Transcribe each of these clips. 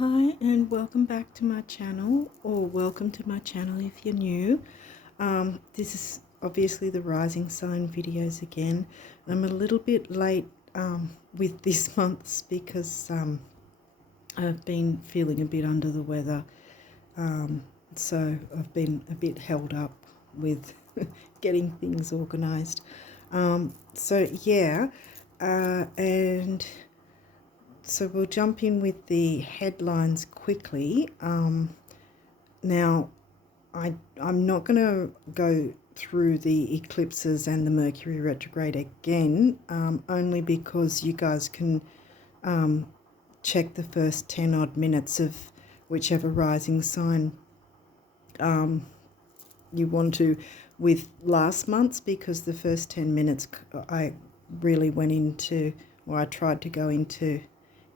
Hi and welcome back to my channel, or welcome to my channel if you're new. This is obviously the rising sign videos again. I'm a little bit late with this month's because I've been feeling a bit under the weather, so I've been a bit held up with getting things organised. So yeah, and so we'll jump in with the headlines quickly. Now, I'm not going to go through the eclipses and the Mercury retrograde again, only because you guys can check the first 10 odd minutes of whichever rising sign you want to with last month's, because the first 10 minutes I really went into, or I tried to go into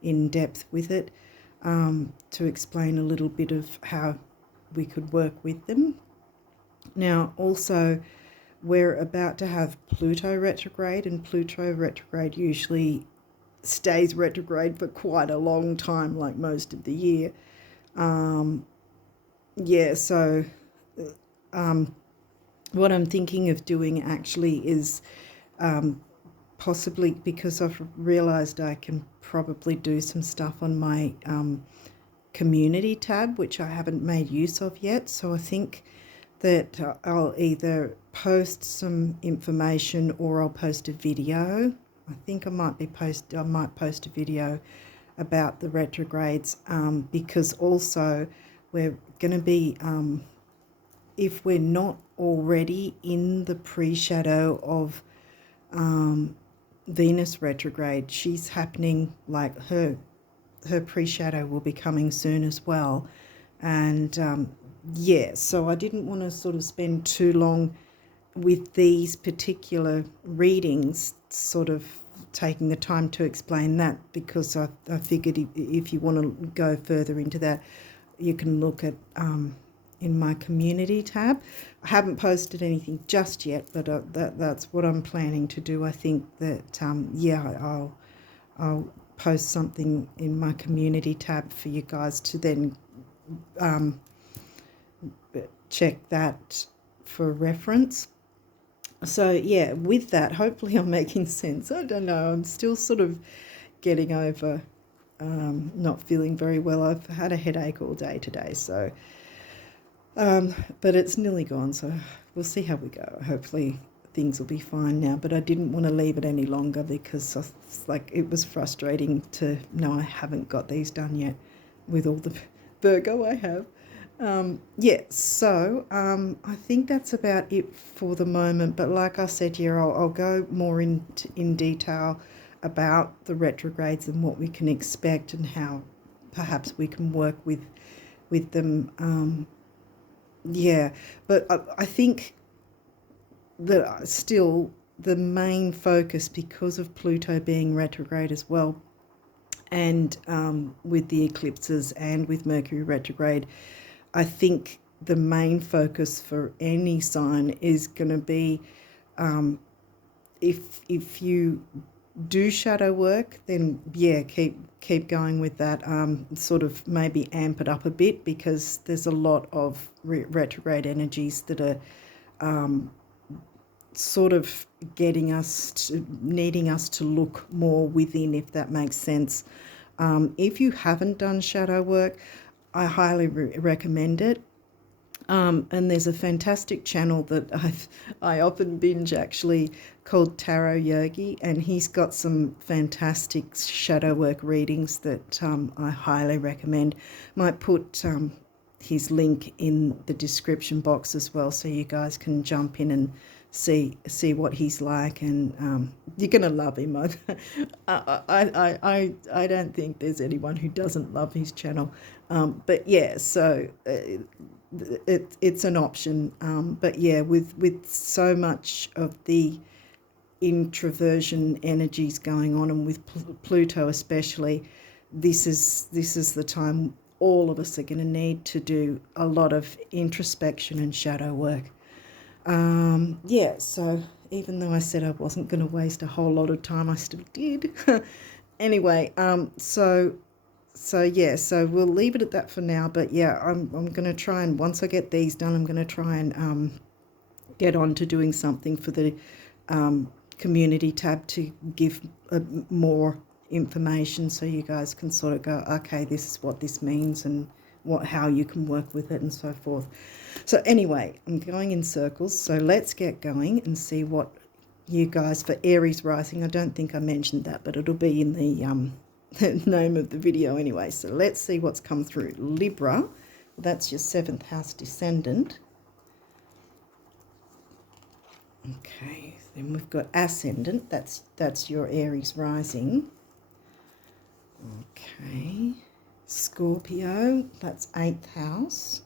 in depth with it, to explain a little bit of how we could work with them. Now, also, we're about to have Pluto retrograde, and Pluto retrograde usually stays retrograde for quite a long time, like most of the year. So what I'm thinking of doing actually is possibly, because I've realised I can probably do some stuff on my community tab, which I haven't made use of yet. So I think that I'll either post some information or I'll post a video. I think I might post a video about the retrogrades, because also we're going to be, if we're not already in the pre-shadow of Venus retrograde, she's happening, like her pre-shadow will be coming soon as well. And so I didn't want to sort of spend too long with these particular readings, sort of taking the time to explain that, because I figured if you want to go further into that, you can look at in my community tab. I haven't posted anything just yet, but that's what I'm planning to do. I think that I'll post something in my community tab for you guys to then check that for reference. So yeah, with that, hopefully I'm making sense. I don't know, I'm still sort of getting over not feeling very well. I've had a headache all day today, so but it's nearly gone, so we'll see how we go. Hopefully things will be fine now, but I didn't want to leave it any longer because it was frustrating to know I haven't got these done yet with all the Virgo I have. I think that's about it for the moment, but like I said, I'll go more in detail about the retrogrades and what we can expect and how perhaps we can work with them. But I think that still the main focus, because of Pluto being retrograde as well, and with the eclipses and with Mercury retrograde, I think the main focus for any sign is going to be, if you do shadow work, then keep going with that. Sort of maybe amp it up a bit, because there's a lot of retrograde energies that are sort of needing us to look more within, if that makes sense. If you haven't done shadow work, I highly recommend it. And there's a fantastic channel that I often binge, actually, called Tarot Yogi, and he's got some fantastic shadow work readings that I highly recommend. Might put his link in the description box as well, so you guys can jump in and see what he's like, and you're gonna love him. I don't think there's anyone who doesn't love his channel, but yeah, so it's an option. But yeah, with so much of the introversion energies going on, and with Pluto especially, this is the time all of us are going to need to do a lot of introspection and shadow work. So even though I said I wasn't going to waste a whole lot of time, I still did. Anyway, so So yeah, so we'll leave it at that for now. But yeah, I'm going to try, and once I get these done, I'm going to try and get on to doing something for the community tab to give more information, so you guys can sort of go, okay, this is what this means and how you can work with it and so forth. So anyway, I'm going in circles, so let's get going and see what you guys for Aries rising. I don't think I mentioned that, but it'll be in the name of the video anyway. So let's see what's come through. Libra, that's your 7th house descendant. Okay, then we've got Ascendant, that's your Aries rising. Okay, Scorpio, that's 8th house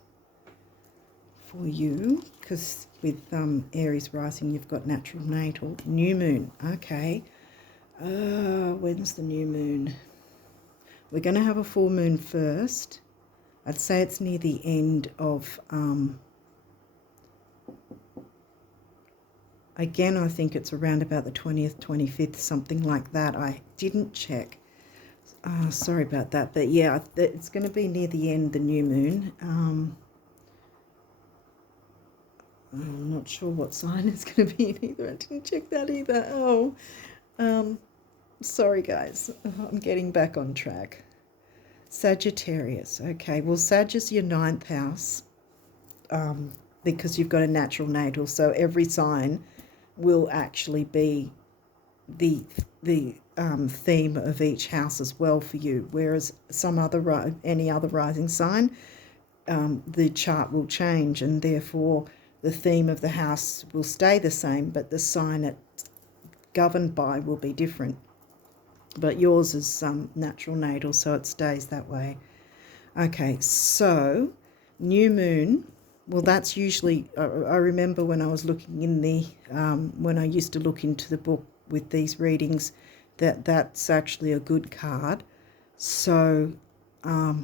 for you, because with Aries rising you've got natural natal. New moon, okay. When's the new moon? We're going to have a full moon first. I'd say it's near the end of again, I think it's around about the 20th, 25th, something like that. I didn't check. Sorry about that. But yeah, it's going to be near the end, the new moon. I'm not sure what sign it's going to be in either. I didn't check that either. Oh, sorry guys. I'm getting back on track. Sagittarius. Okay, well, Sag is your 9th house because you've got a natural natal. So every sign will actually be the theme of each house as well for you, whereas any other rising sign, the chart will change, and therefore the theme of the house will stay the same, but the sign it's governed by will be different. But yours is natural natal, so it stays that way. Okay, so new moon. Well, that's usually, I remember when I was looking in the, when I used to look into the book with these readings, that's actually a good card. So I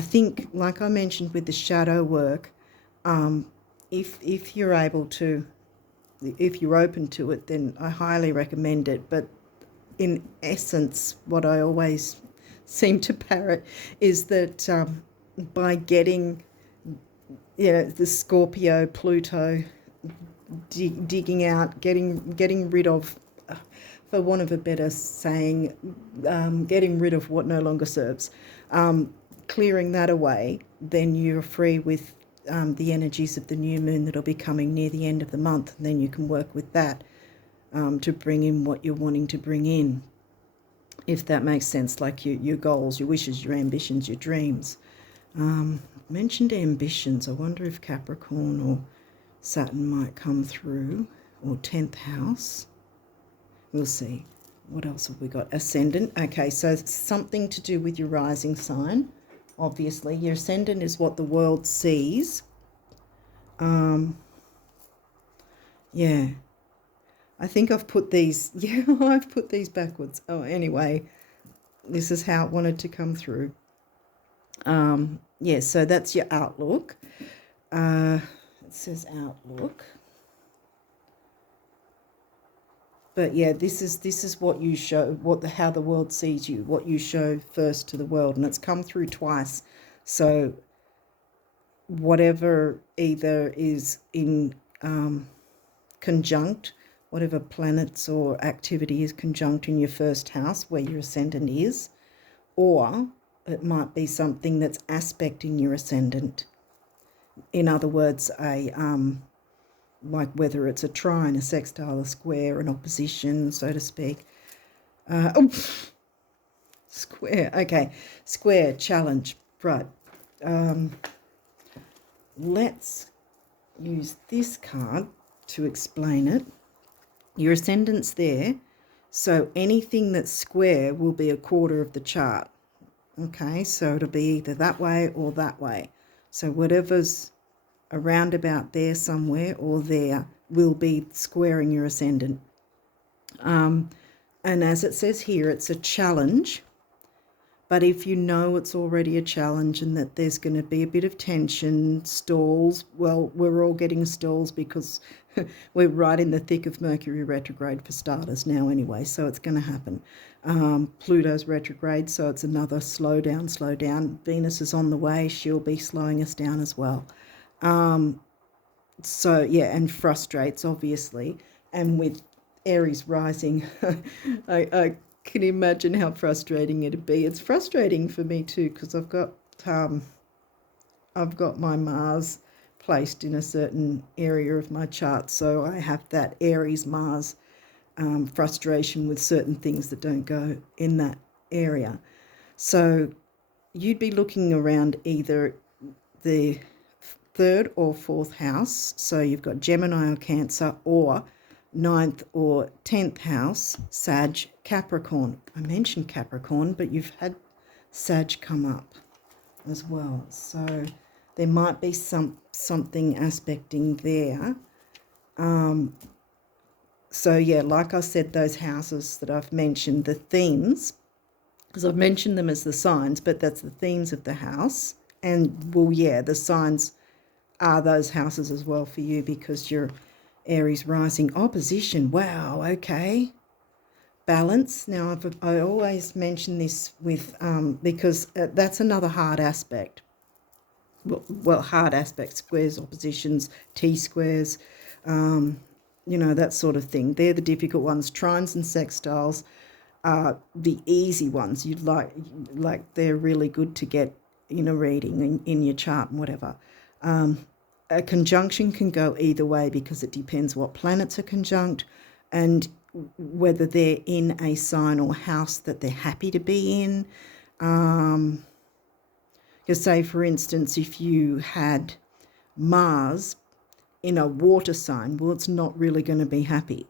think, like I mentioned with the shadow work, if you're able to, if you're open to it, then I highly recommend it. But in essence, what I always seem to parrot is that by getting the Scorpio, Pluto, digging out, getting rid of, for want of a better saying, getting rid of what no longer serves, clearing that away, then you're free with the energies of the new moon that'll be coming near the end of the month, and then you can work with that to bring in what you're wanting to bring in, if that makes sense, like your goals, your wishes, your ambitions, your dreams. Mentioned ambitions. I wonder if Capricorn or Saturn might come through, or 10th house. We'll see. What else have we got? Ascendant. Okay, so something to do with your rising sign. Obviously, your ascendant is what the world sees. Yeah. I think I've put these, yeah, I've put these backwards. Oh, anyway, this is how it wanted to come through. Yeah, so that's your outlook. It says outlook. But yeah, this is what you show, how the world sees you, what you show first to the world, and it's come through twice. So whatever either is in conjunct, whatever planets or activity is conjunct in your first house where your ascendant is, or it might be something that's aspecting your ascendant. In other words, like whether it's a trine, a sextile, a square, an opposition, so to speak. Square. Okay, square, challenge. Right. Let's use this card to explain it. Your ascendant's there, so anything that's square will be a quarter of the chart. Okay, so it'll be either that way or that way. So whatever's around about there somewhere or there will be squaring your ascendant. And as it says here, it's a challenge. But if you know it's already a challenge and that there's going to be a bit of tension, stalls, well, we're all getting stalls because we're right in the thick of Mercury retrograde for starters now anyway, so it's going to happen. Pluto's retrograde, so it's another slow down, slow down. Venus is on the way. She'll be slowing us down as well. So, yeah, and frustrates, obviously. And with Aries rising, I can imagine how frustrating it'd be. It's frustrating for me too, because I've got my Mars placed in a certain area of my chart, so I have that Aries Mars frustration with certain things that don't go in that area. So you'd be looking around either the 3rd or 4th house, so you've got Gemini or Cancer, or 9th or 10th house, Sag, Capricorn. I mentioned Capricorn, but you've had Sag come up as well, so there might be something aspecting there. So yeah, like I said, those houses that I've mentioned, the themes, because I've mentioned them as the signs, but that's the themes of the house. And well, yeah, the signs are those houses as well for you, because you're Aries rising. Opposition, wow, okay. Balance. Now, I always mention this with, because that's another hard aspect. Well, hard aspects, squares, oppositions, T-squares, you know, that sort of thing. They're the difficult ones. Trines and sextiles are the easy ones. You'd like they're really good to get in a reading in your chart and whatever. A conjunction can go either way, because it depends what planets are conjunct and whether they're in a sign or house that they're happy to be in. Because say, for instance, if you had Mars in a water sign, well, it's not really going to be happy.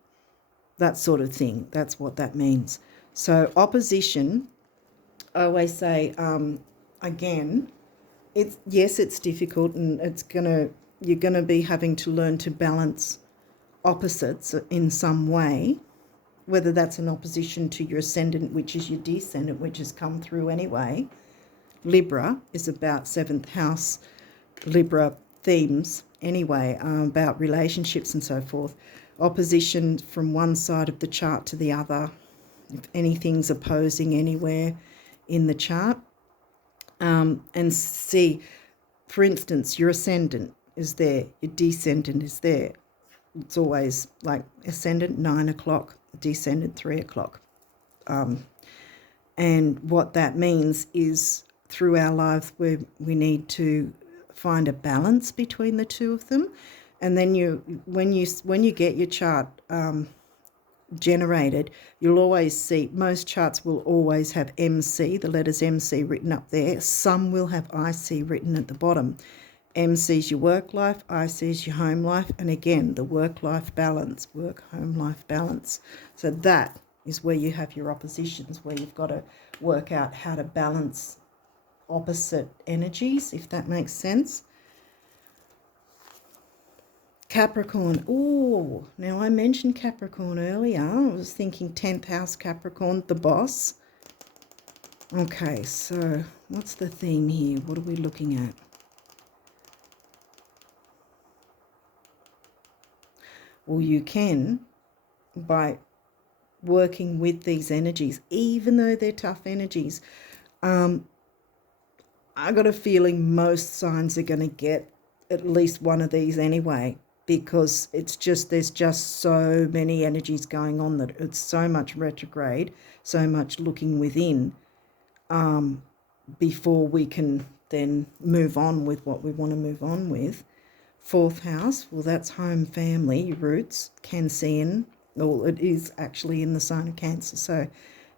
That sort of thing. That's what that means. So opposition, I always say, again, it's difficult, and you're gonna be having to learn to balance opposites in some way, whether that's an opposition to your ascendant, which is your descendant, which has come through anyway. Libra is about 7th house, Libra themes anyway, about relationships and so forth. Opposition from one side of the chart to the other, if anything's opposing anywhere in the chart. And see, for instance, your ascendant is there, your descendant is there. It's always like ascendant 9 o'clock, descendant 3 o'clock. And what that means is, through our life, we need to find a balance between the two of them. And then when you get your chart generated, you'll always see, most charts will always have MC, the letters MC written up there. Some will have IC written at the bottom. MC is your work life, IC is your home life, and again, the work-life balance, work-home life balance. So that is where you have your oppositions, where you've got to work out how to balance opposite energies, if that makes sense. Capricorn. Oh, now I mentioned Capricorn earlier. I was thinking 10th house Capricorn, the boss. Okay, so what's the theme here? What are we looking at? Well, you can, by working with these energies, even though they're tough energies, I got a feeling most signs are going to get at least one of these anyway, because it's just, there's just so many energies going on that it's so much retrograde, so much looking within, before we can then move on with what we want to move on with. 4th house, well, that's home, family, roots, Cancerian. Well, it is actually in the sign of Cancer. So,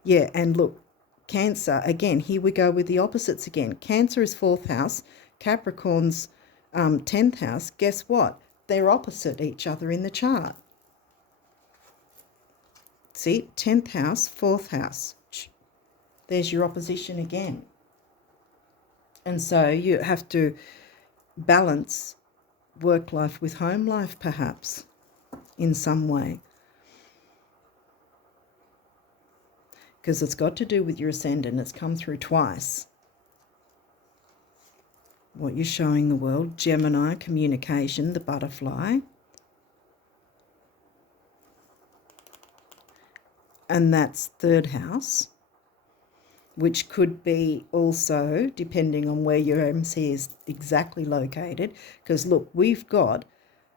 yeah, and look, Cancer, again, here we go with the opposites again. Cancer is 4th house, Capricorn's 10th house. Guess what? They're opposite each other in the chart. See, 10th house, 4th house. There's your opposition again. And so you have to balance work life with home life, perhaps, in some way. Because it's got to do with your ascendant. It's come through twice. What you're showing the world. Gemini, communication, the butterfly. and that's third house, which could be also, depending on where your MC is exactly located, because look, we've got,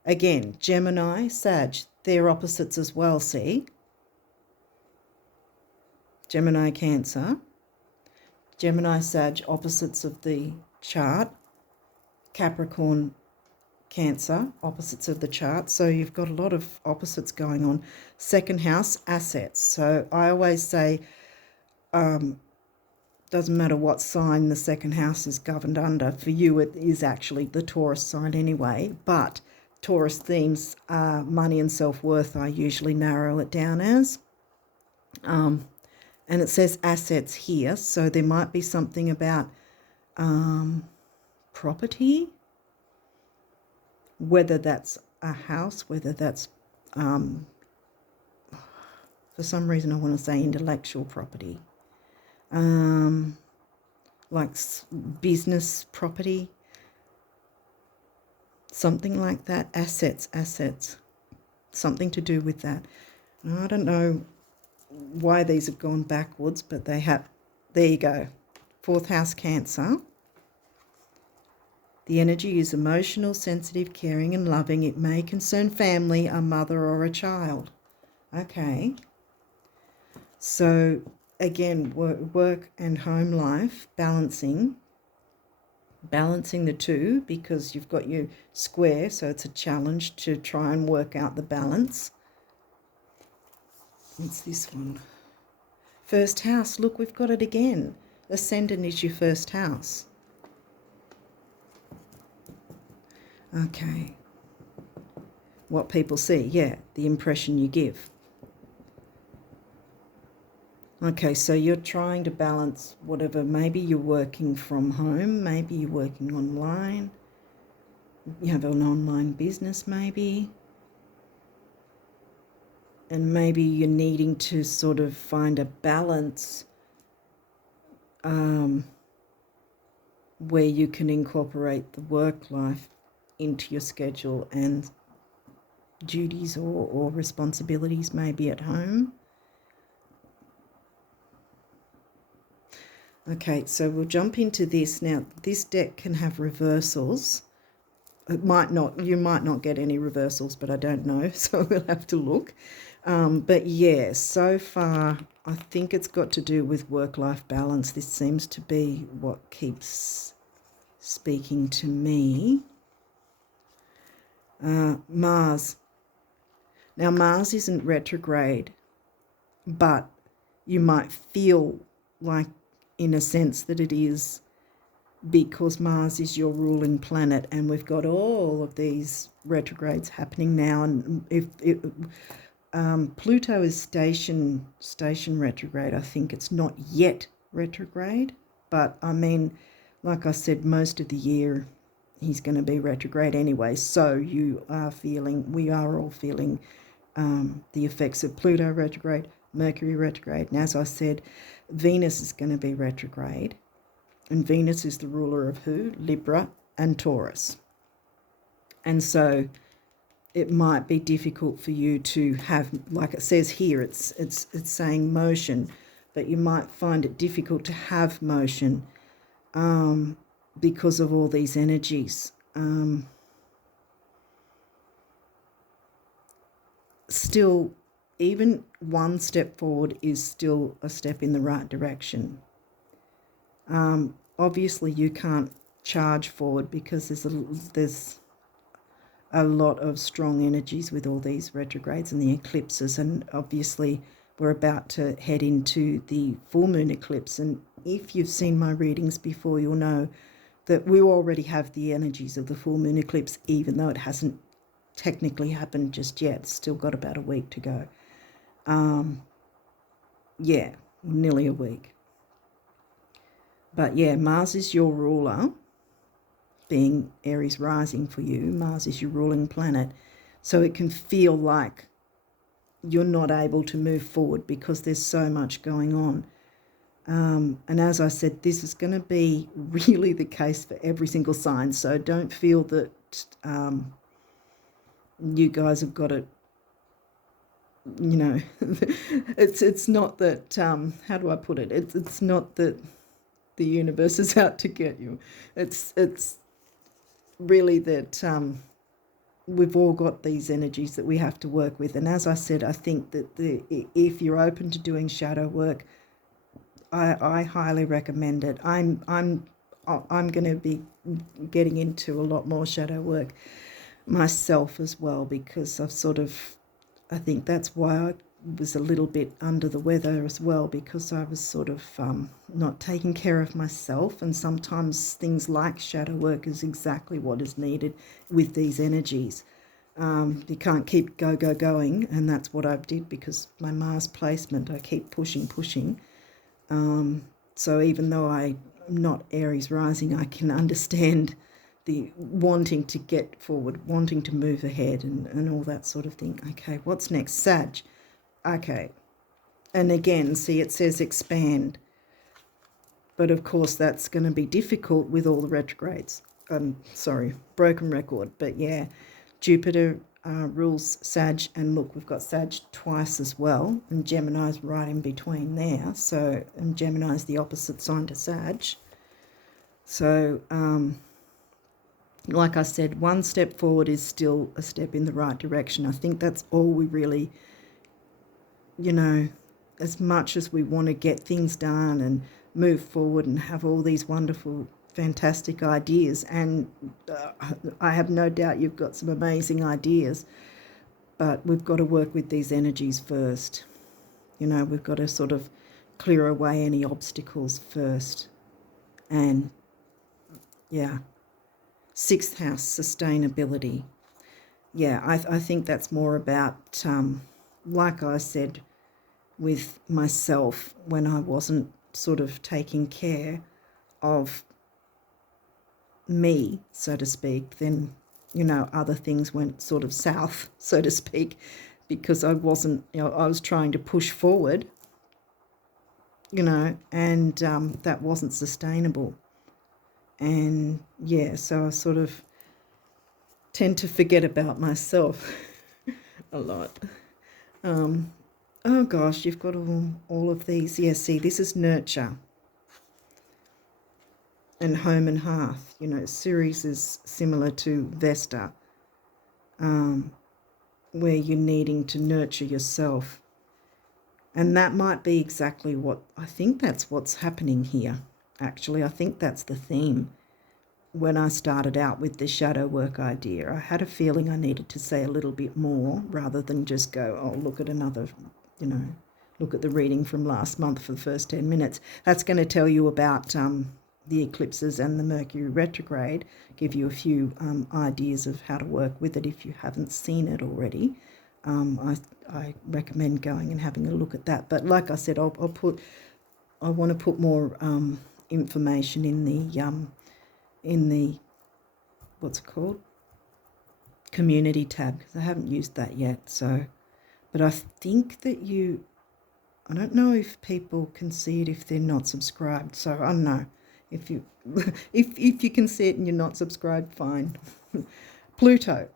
again, Gemini, Sag, they're opposites as well, see? Gemini, Cancer, Gemini, Sag, opposites of the chart, Capricorn, Cancer, opposites of the chart. So you've got a lot of opposites going on. Second house, assets. So I always say, doesn't matter what sign the second house is governed under. For you, it is actually the Taurus sign anyway. But Taurus themes are money and self-worth. I usually narrow it down as. And it says assets here. So there might be something about property, whether that's a house, whether that's, for some reason I want to say intellectual property, like business property, something like that, assets, something to do with that. And I don't know why these have gone backwards, but they have. There you go. Fourth house, Cancer. The energy is emotional, sensitive, caring and loving. It may concern family, a mother or a child. Okay. So again, work and home life, balancing the two, because you've got your square, so it's a challenge to try and work out the balance. What's this one? First house. Look, we've got it again. Ascendant is your first house. Okay. What people see, yeah, the impression you give. Okay, so you're trying to balance whatever. Maybe you're working from home, maybe you're working online, you have an online business maybe, and maybe you're needing to sort of find a balance where you can incorporate the work life into your schedule and duties or responsibilities maybe at home. Okay, so we'll jump into this. Now, this deck can have reversals. It might not, you might not get any reversals, but I don't know, so we'll have to look. But yeah, so far, I think it's got to do with work-life balance. This seems to be what keeps speaking to me. Mars. Now, Mars isn't retrograde, but you might feel like, in a sense, that it is, because Mars is your ruling planet, and we've got all of these retrogrades happening now. And if Pluto is station retrograde, I think it's not yet retrograde, but I mean, like I said, most of the year he's going to be retrograde anyway. So we are all feeling the effects of Pluto retrograde, Mercury retrograde, and as I said, Venus is going to be retrograde, and Venus is the ruler of who? Libra and Taurus. And so it might be difficult for you to have, like it says here, it's saying motion, but you might find it difficult to have motion because of all these energies. Still, even one step forward is still a step in the right direction. Obviously, you can't charge forward because there's a lot of strong energies with all these retrogrades and the eclipses, and obviously we're about to head into the full moon eclipse. And if you've seen my readings before, you'll know that we already have the energies of the full moon eclipse, even though it hasn't technically happened just yet. It's still got about a week to go. Yeah, nearly a week. But yeah, Mars is your ruler, being Aries rising for you. Mars is your ruling planet. So it can feel like you're not able to move forward because there's so much going on. And as I said, this is going to be really the case for every single sign. So don't feel that you guys have got it, you know, it's not that, how do I put it? It's not that the universe is out to get you. It's really that we've all got these energies that we have to work with. And as I said, I think that if you're open to doing shadow work, I highly recommend it. I'm going to be getting into a lot more shadow work myself as well, because I think that's why I was a little bit under the weather as well, because I was sort of not taking care of myself, and sometimes things like shadow work is exactly what is needed with these energies. You can't keep going, and that's what I did because my Mars placement, I keep pushing. So even though I'm not Aries rising, I can understand the wanting to get forward, wanting to move ahead, and all that sort of thing. Okay, what's next? Sag. Okay. And again, see, it says expand. But of course, that's going to be difficult with all the retrogrades. Sorry, broken record. But yeah, Jupiter rules Sag. And look, we've got Sag twice as well. And Gemini's right in between there. So, and Gemini's the opposite sign to Sag. So, like I said, one step forward is still a step in the right direction. I think that's all we really, you know, as much as we want to get things done and move forward and have all these wonderful, fantastic ideas, and I have no doubt you've got some amazing ideas, but we've got to work with these energies first. You know, we've got to sort of clear away any obstacles first. And yeah, sixth house, sustainability. Yeah, I think that's more about, like I said, with myself, when I wasn't sort of taking care of me, so to speak, then, you know, other things went sort of south, so to speak, because I wasn't, you know, I was trying to push forward, you know, and that wasn't sustainable. And yeah, so I sort of tend to forget about myself a lot. Oh gosh, you've got all of these. Yeah, see, this is nurture and home and hearth. You know, Ceres is similar to Vesta, where you're needing to nurture yourself. And that might be exactly what, I think that's what's happening here. Actually, I think that's the theme. When I started out with the shadow work idea, I had a feeling I needed to say a little bit more rather than just go, oh, look at another, you know, look at the reading from last month for the first 10 minutes. That's going to tell you about the eclipses and the Mercury retrograde, give you a few ideas of how to work with it if you haven't seen it already. I recommend going and having a look at that. But like I said, I want to put more information in the what's it called, community tab, because I haven't used that yet. So, but I think that I don't know if people can see it if they're not subscribed. So I don't know if you if you can see it and you're not subscribed, fine. Pluto.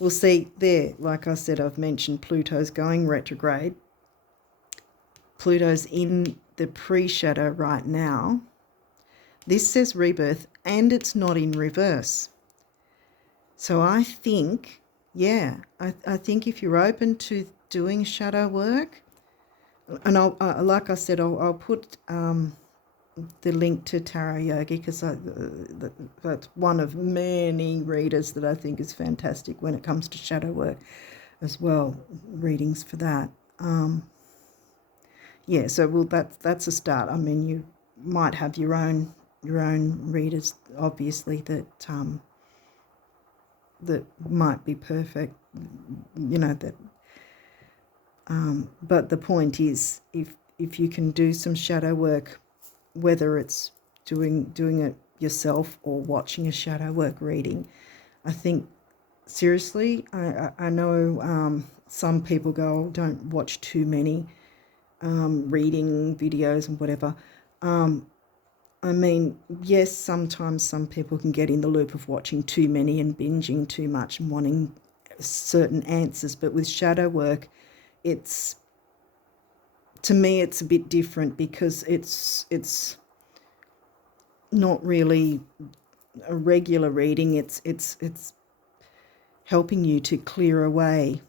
We'll see there. Like I said, I've mentioned Pluto's going retrograde. Pluto's in the pre-shadow right now. This says rebirth, and it's not in reverse. So I think, yeah, I think if you're open to doing shadow work, and like I said, I'll put the link to Tarot Yogi, because that's one of many readers that I think is fantastic when it comes to shadow work as well, readings for that. Yeah, so well, that's a start. I mean, you might have your own readers, obviously, that that might be perfect, you know, that. But the point is, if you can do some shadow work, whether it's doing it yourself or watching a shadow work reading, I think, seriously, I know some people go, oh, don't watch too many reading videos and whatever. I mean, yes, sometimes some people can get in the loop of watching too many and binging too much and wanting certain answers. But with shadow work, it's, to me, it's a bit different, because it's not really a regular reading. It's helping you to clear away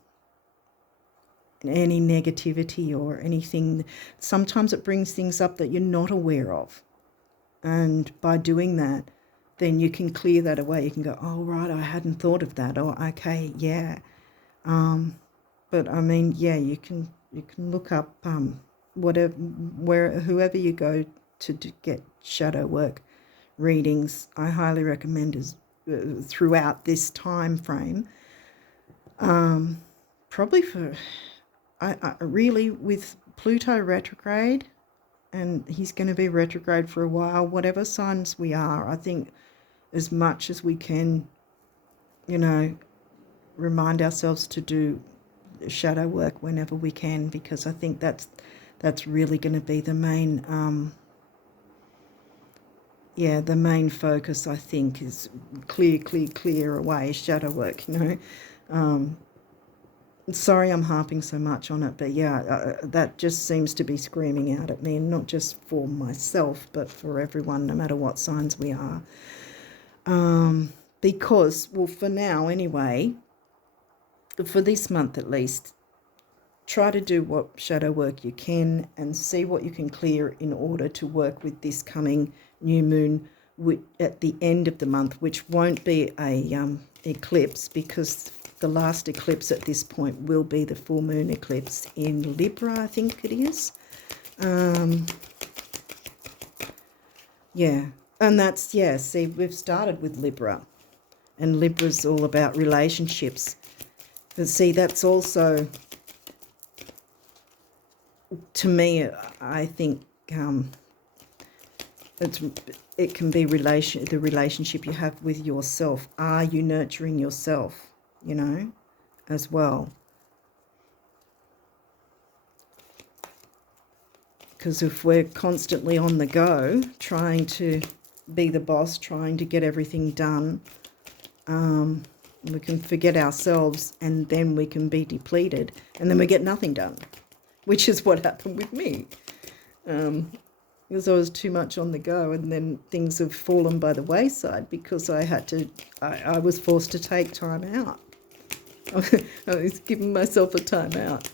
any negativity or anything. Sometimes it brings things up that you're not aware of, and by doing that, then you can clear that away. You can go, oh right, I hadn't thought of that, or okay, yeah. But I mean, yeah, you can look up whoever you go to get shadow work readings. I highly recommend is throughout this time frame. Probably for I really, with Pluto retrograde, and he's going to be retrograde for a while, whatever signs we are, I think as much as we can, remind ourselves to do shadow work whenever we can, because I think that's really going to be the main the main focus, I think, is clear away shadow work. Sorry I'm harping so much on it, but yeah, that just seems to be screaming out at me, and not just for myself, but for everyone, no matter what signs we are. Because, well, for now anyway, for this month at least, try to do what shadow work you can and see what you can clear in order to work with this coming new moon at the end of the month, which won't be a eclipse, because the last eclipse at this point will be the full moon eclipse in Libra, I think it is. Yeah, and that's, yeah, see, we've started with Libra, and Libra's all about relationships. But see, that's also, to me, I think it can be the relationship you have with yourself. Are you nurturing yourself, as well? Because if we're constantly on the go, trying to be the boss, trying to get everything done, we can forget ourselves, and then we can be depleted, and then we get nothing done, which is what happened with me. Because I was too much on the go, and then things have fallen by the wayside because I was forced to take time out. I was giving myself a time out.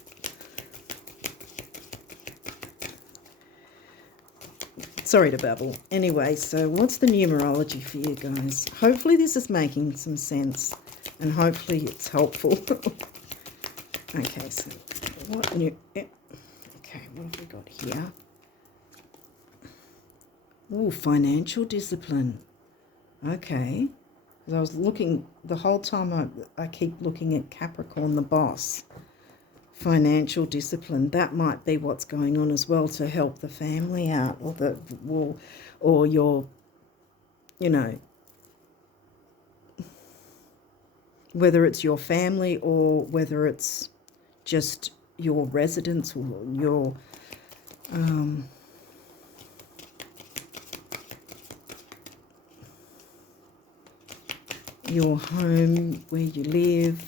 Sorry to babble. Anyway, so what's the numerology for you guys? Hopefully this is making some sense, and hopefully it's helpful. Okay, so what have we got here? Oh, financial discipline. Okay. I was looking, the whole time I keep looking at Capricorn, the boss. Financial discipline, that might be what's going on as well, to help the family out, or your, whether it's your family or whether it's just your residence, or your home where you live,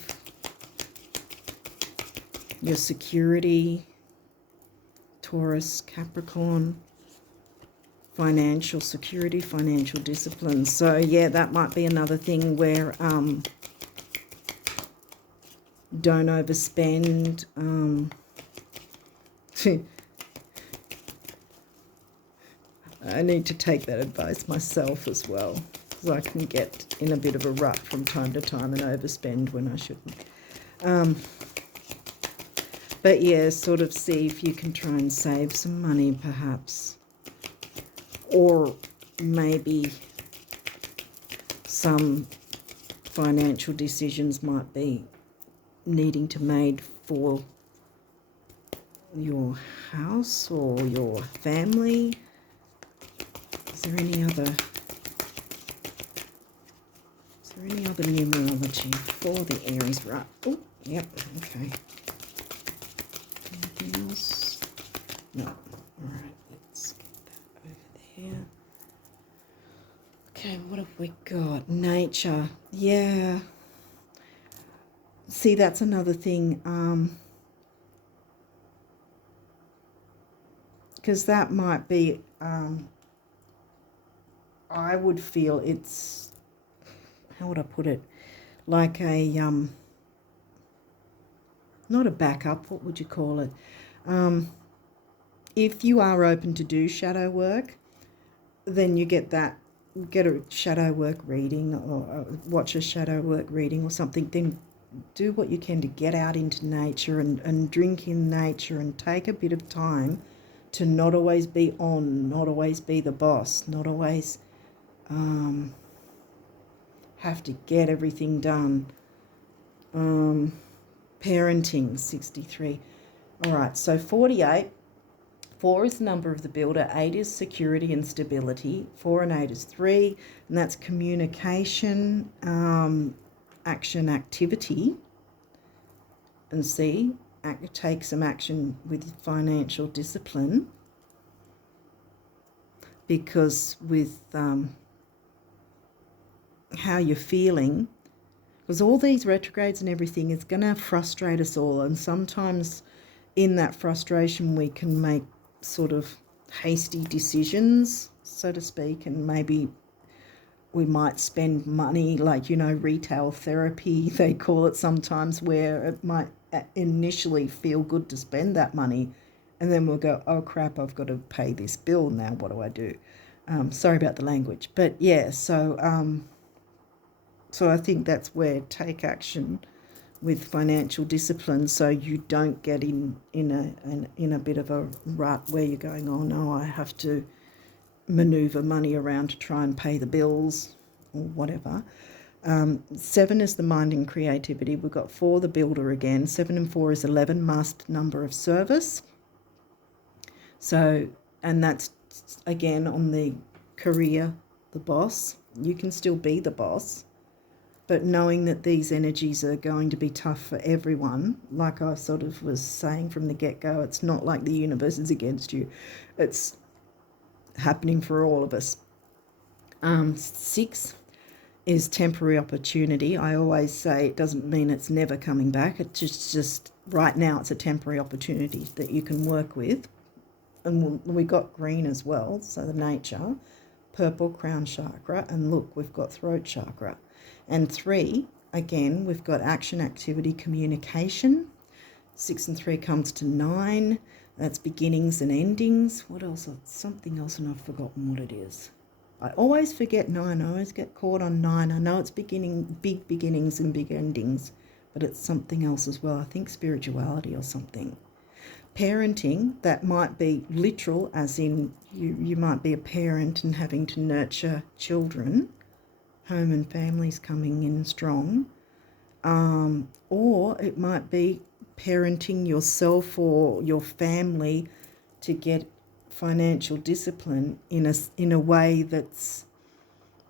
your security, Taurus, Capricorn, financial security, financial discipline. So yeah, that might be another thing where don't overspend. I need to take that advice myself as well, because I can get in a bit of a rut from time to time and overspend when I shouldn't. But yeah, sort of see if you can try and save some money perhaps. Or maybe some financial decisions might be needing to be made for your house or your family. Is there any other numerology for the Aries? Right. Oh, yep, okay. Anything else? No. Alright, let's get that over there. Okay, what have we got? Nature. Yeah. see, that's another thing, because that might be, I would feel it's, how would I put it, like a, not a backup, what would you call it? If you are open to do shadow work, then you get that, get a shadow work reading, or watch a shadow work reading or something, then do what you can to get out into nature and drink in nature and take a bit of time to not always be on, not always be the boss, not always have to get everything done. Parenting, 63. All right, so 48. 4 is the number of the builder. 8 is security and stability. 4 and 8 is 3, and that's communication, action, activity. And C, take some action with financial discipline, because with how you're feeling, because all these retrogrades and everything is going to frustrate us all, and sometimes in that frustration we can make sort of hasty decisions, so to speak, and maybe we might spend money, like, you know, retail therapy, they call it sometimes, where it might initially feel good to spend that money, and then we'll go, oh crap, I've got to pay this bill now, what do I do? Sorry about the language, but yeah, so I think that's where take action with financial discipline, so you don't get in a bit of a rut where you're going, oh no, I have to maneuver money around to try and pay the bills or whatever. 7 is the mind and creativity. We've got 4, the builder again. 7 and 4 is 11, master number of service. So, and that's again on the career, the boss. You can still be the boss, but knowing that these energies are going to be tough for everyone, like I sort of was saying from the get-go, it's not like the universe is against you. It's happening for all of us. 6 is temporary opportunity. I always say it doesn't mean it's never coming back. It's just right now it's a temporary opportunity that you can work with. And we got green as well, so the nature, purple crown chakra, and look, we've got throat chakra. And 3, again, we've got action, activity, communication. 6 and 3 comes to 9. That's beginnings and endings. What else? Something else, and I've forgotten what it is. I always forget 9. I always get caught on 9. I know it's big beginnings and big endings, but it's something else as well. I think spirituality or something. Parenting, that might be literal, as in you might be a parent and having to nurture children, home and families coming in strong, or it might be parenting yourself or your family to get financial discipline in a way that's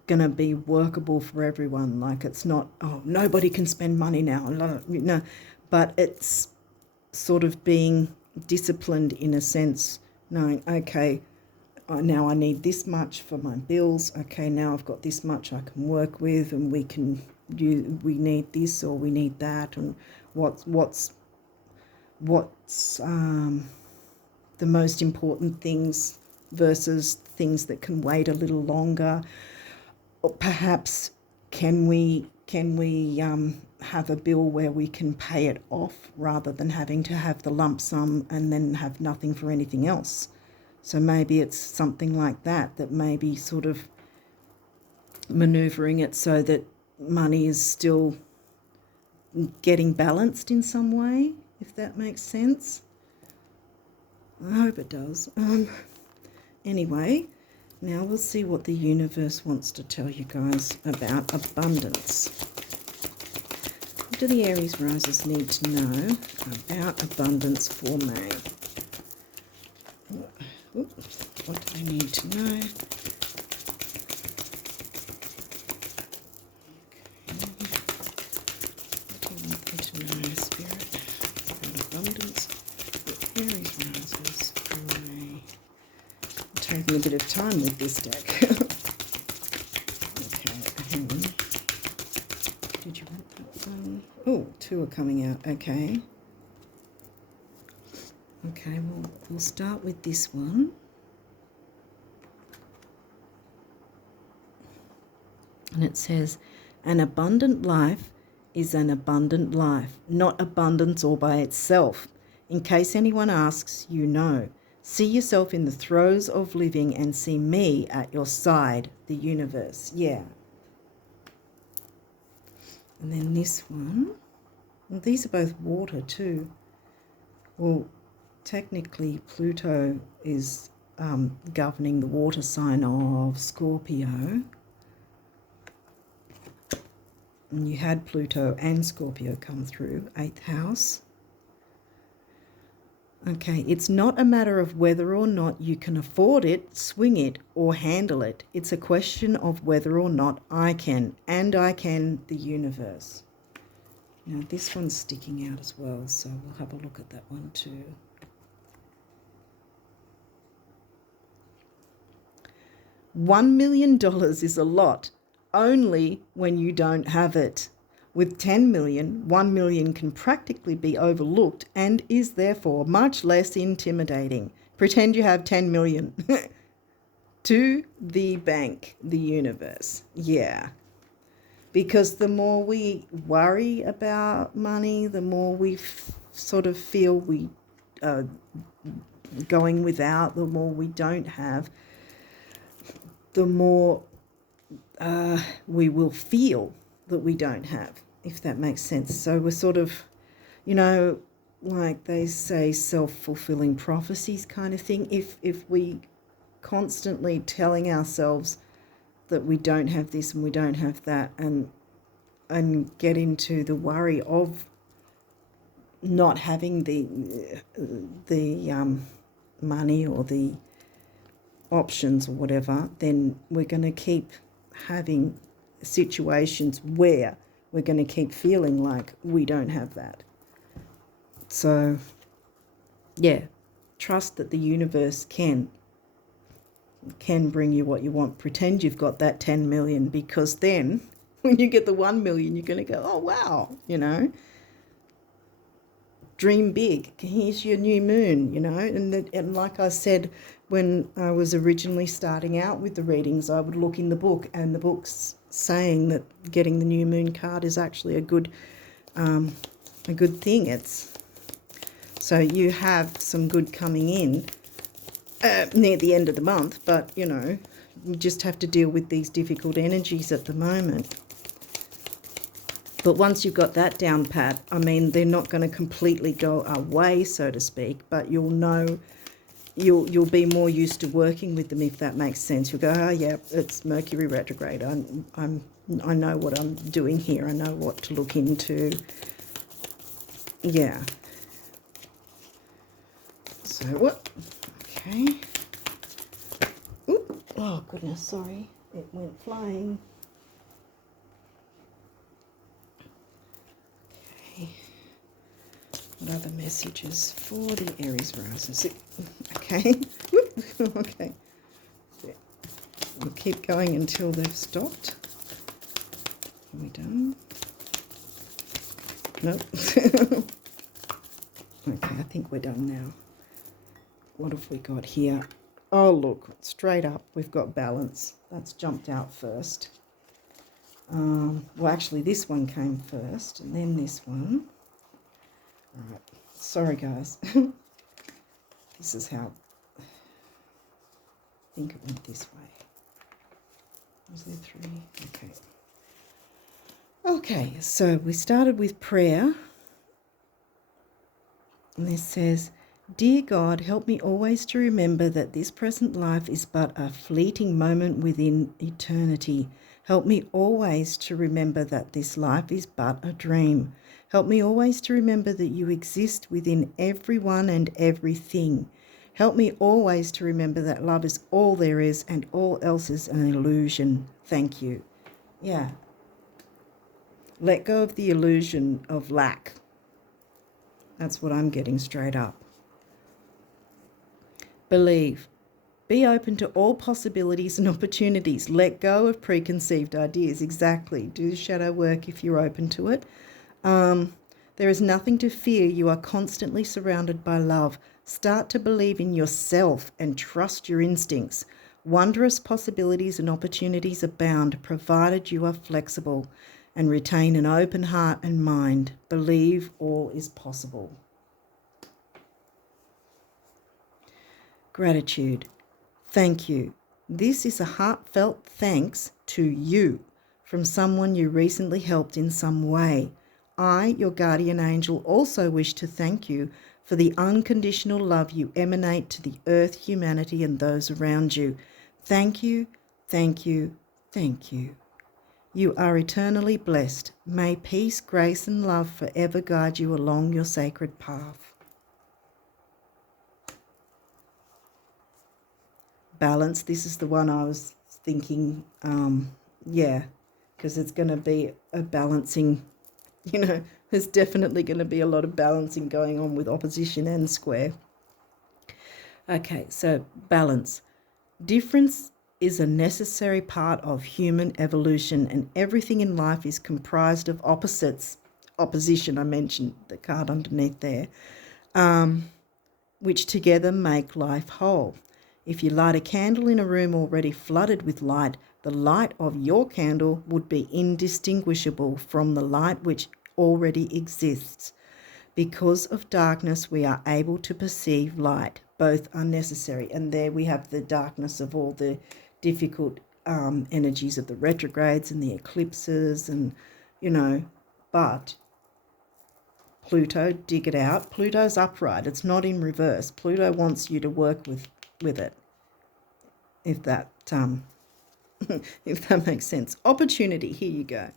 going to be workable for everyone. Like, it's not, oh, nobody can spend money now, no, but it's sort of being disciplined in a sense, knowing, okay, now I need this much for my bills, okay, now I've got this much I can work with, and we need this or we need that, and what's the most important things versus things that can wait a little longer. Or perhaps can we have a bill where we can pay it off rather than having to have the lump sum and then have nothing for anything else. So maybe it's something like that may be sort of manoeuvring it so that money is still getting balanced in some way, if that makes sense. I hope it does. Anyway, now we'll see what the universe wants to tell you guys about abundance. What do the Aries risers need to know about abundance for May? What do they need to know? What do you want them to know, Spirit, about abundance? The Aries risers for May. I'm taking a bit of time with this deck. Okay, hang on. Did you want that one? Oh, Oh, two are coming out. Okay. Okay, well, we'll start with this one. And it says, an abundant life is an abundant life, not abundance all by itself. In case anyone asks, you know. See yourself in the throes of living and see me at your side, the universe. Yeah. And then this one. Well, these are both water too. Well, technically Pluto is governing the water sign of Scorpio. And you had Pluto and Scorpio come through, 8th house. Okay, it's not a matter of whether or not you can afford it, swing it, or handle it. It's a question of whether or not I can, and I can, the universe. Now, this one's sticking out as well, so we'll have a look at that one too. $1 million is a lot, only when you don't have it. With 10 million, 1 million can practically be overlooked and is therefore much less intimidating. Pretend you have 10 million. To the bank, the universe. Yeah. Because the more we worry about money, the more we sort of feel we going without, the more we don't have, the more we will feel that we don't have, if that makes sense. So we're sort of, like they say, self-fulfilling prophecies kind of thing. If we constantly telling ourselves that we don't have this and we don't have that, and get into the worry of not having the money or the options or whatever, then we're going to keep having situations where we're going to keep feeling like we don't have that. So, yeah, trust that the universe can bring you what you want. Pretend you've got that 10 million, because then when you get the 1 million, you're going to go, oh, wow, dream big. Here's your new moon, and like I said, when I was originally starting out with the readings, I would look in the book, and the book's saying that getting the new moon card is actually a good thing. So you have some good coming in near the end of the month, but you just have to deal with these difficult energies at the moment. But once you've got that down pat, I mean, they're not going to completely go away, so to speak, but you'll know, you'll be more used to working with them, if that makes sense. You'll go, oh yeah, it's Mercury retrograde. I know what I'm doing here. I know what to look into. Yeah. So what? Okay. Ooh, oh goodness, sorry, it went flying. What other messages for the Aries risers? Okay. Okay. We'll keep going until they've stopped. Are we done? Nope. Okay, I think we're done now. What have we got here? Oh, look, straight up, we've got balance. That's jumped out first. Well, actually, this one came first, and then this one. All right, sorry guys. This is how I think it went this way. Was there 3? Okay. Okay, so we started with prayer. And this says, Dear God, help me always to remember that this present life is but a fleeting moment within eternity. Help me always to remember that this life is but a dream. Help me always to remember that you exist within everyone and everything. Help me always to remember that love is all there is and all else is an illusion. Thank you. Yeah. Let go of the illusion of lack. That's what I'm getting straight up. Believe. Be open to all possibilities and opportunities. Let go of preconceived ideas. Exactly. Do the shadow work if you're open to it. There is nothing to fear. You are constantly surrounded by love. Start to believe in yourself and trust your instincts. Wondrous possibilities and opportunities abound, provided you are flexible and retain an open heart and mind. Believe all is possible. Gratitude. Thank you. This is a heartfelt thanks to you from someone you recently helped in some way. I, your guardian angel, also wish to thank you for the unconditional love you emanate to the earth, humanity, and those around you. Thank you, thank you, thank you. You are eternally blessed. May peace, grace, and love forever guide you along your sacred path. Balance. This is the one I was thinking, because it's going to be a balancing, there's definitely going to be a lot of balancing going on with opposition and square. Okay, so balance. Difference is a necessary part of human evolution, and everything in life is comprised of opposites. Opposition, I mentioned the card underneath there, which together make life whole. If you light a candle in a room already flooded with light, the light of your candle would be indistinguishable from the light which already exists. Because of darkness, we are able to perceive light. Both are necessary. And there we have the darkness of all the difficult energies of the retrogrades and the eclipses and, but Pluto, dig it out. Pluto's upright. It's not in reverse. Pluto wants you to work with it, if that if that makes sense. Opportunity. Here you go.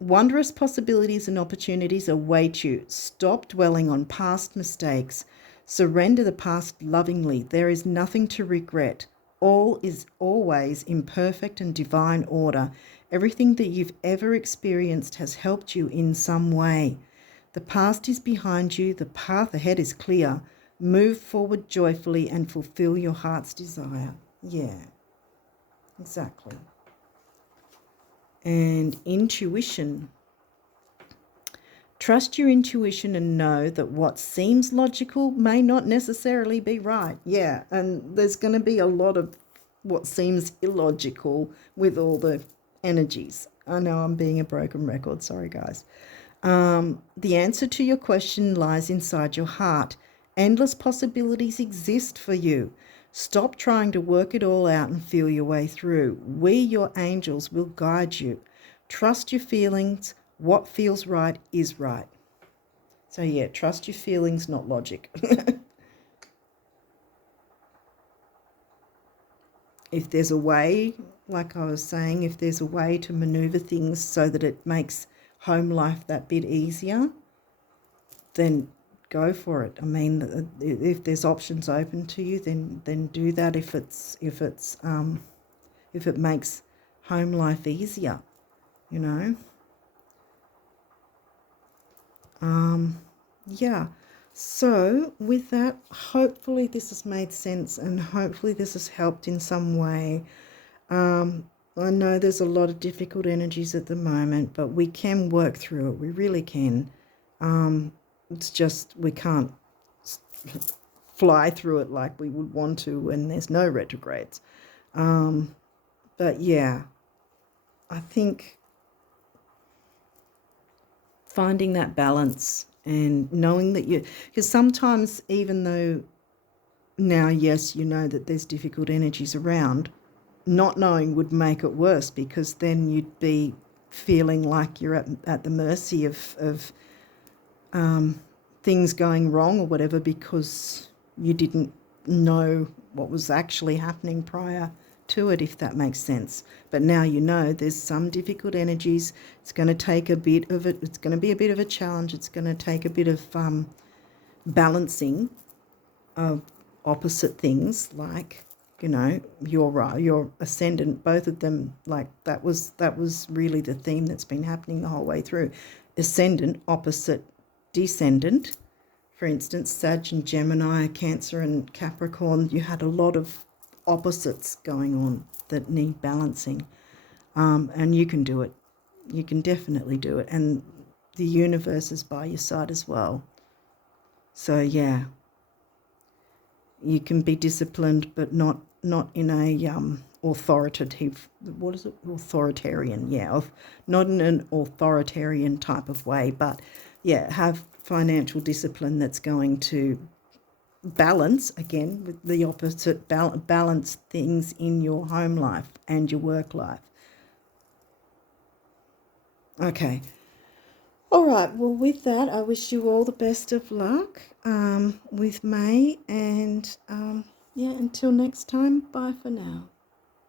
Wondrous possibilities and opportunities await you. Stop dwelling on past mistakes. Surrender the past lovingly. There is nothing to regret. All is always in perfect and divine order. Everything that you've ever experienced has helped you in some way. The past is behind you. The path ahead is clear. Move forward joyfully and fulfill your heart's desire. Yeah, exactly. And intuition. Trust your intuition and know that what seems logical may not necessarily be right. Yeah, and there's going to be a lot of what seems illogical with all the energies. I know I'm being a broken record. Sorry, guys. The answer to your question lies inside your heart. Endless possibilities exist for you. Stop trying to work it all out and feel your way through. We, your angels, will guide you. Trust your feelings. What feels right is right. So yeah, trust your feelings, not logic. If there's a way, like I was saying, if there's a way to maneuver things so that it makes home life that bit easier, then go for it. I mean, if there's options open to you, then do that. If it makes home life easier, Yeah. So with that, hopefully this has made sense and hopefully this has helped in some way. I know there's a lot of difficult energies at the moment, but we can work through it. We really can. It's just we can't fly through it like we would want to when there's no retrogrades. But yeah, I think finding that balance and knowing that because sometimes even though now, yes, you know that there's difficult energies around, not knowing would make it worse because then you'd be feeling like you're at the mercy of things going wrong or whatever because you didn't know what was actually happening prior to it, if that makes sense. But now you know there's some difficult energies. It's going to take a bit of it. It's going to be a bit of a challenge. It's going to take a bit of balancing of opposite things, like your ascendant, both of them, like that was really the theme that's been happening the whole way through. Ascendant opposite descendant, for instance, Sag and Gemini, Cancer and Capricorn. You had a lot of opposites going on that need balancing, and you can do it. You can definitely do it. And the universe is by your side as well. So yeah, you can be disciplined, but not in a authoritative, what is it, authoritarian, yeah, not in an authoritarian type of way, but yeah, have financial discipline that's going to balance, again, with the opposite, balance things in your home life and your work life. Okay. All right. Well, with that, I wish you all the best of luck with May. And yeah, until next time, bye for now.